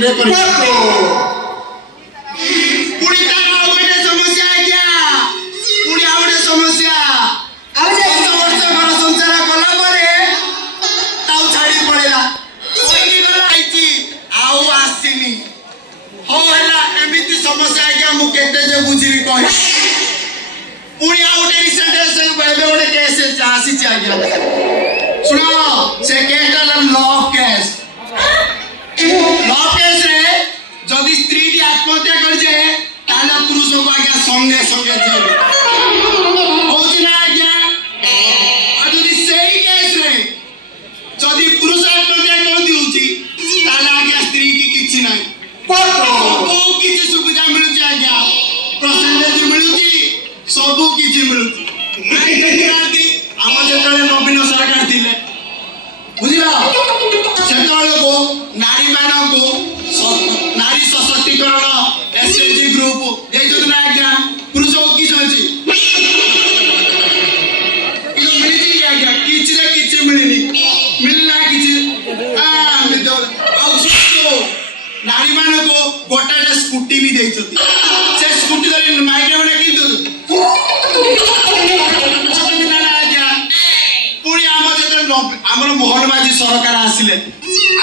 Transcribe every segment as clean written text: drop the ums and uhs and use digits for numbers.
संगे करी पुणी तार गोटे समस्या आज्ञा पुणी आ गोटे समस्या वर्ष घर संसार कला छाड़ी पड़ेगा गला आउ आसनी हो एमती समस्या आज्ञा मुझे बुझी कह पुणी आ गोटे रिसेंट गोटे केस आसी आज्ञा सुन से केस लॉ केस रे जदि स्त्री टी आत्महत्या कर जाए ताला पुरुष को आज्ञा संगे संगे जेल होची ना आज्ञा और जदि सही केस रे जदि पुरुष आत्महत्या कर दिउची ताला आज्ञा स्त्री की किछि नाही सब किछि सुविधा मिलुची आज्ञा परसेंटेज मिलुची सब किछि मिलुची आई देखिराती हम जेतले नवीन सरकार थिले बुझिला सेतले को नारी मानन को नारी सशक्तिकरण एसएचजी ग्रुप ये जो ना आज्ञा पुरुष की अछि इनो मिलि जी आज्ञा किछि रे किछि मिलनी मिलना किछि आ मिल दो आउ सो नारी मानन को गोटा स्कूटी भी देइछथि से स्कूटी धरि माइके बने कि दो पुणी आम जो आमर मोहनबाजी सरकार आसिले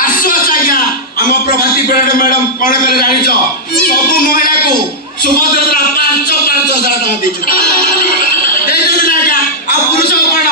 आश्वास आज्ञा आम प्रभाती पराड मैडम कौन कले जानी सब महिला को सुभद्रा 5,000 टका दे आ पुरुष कौन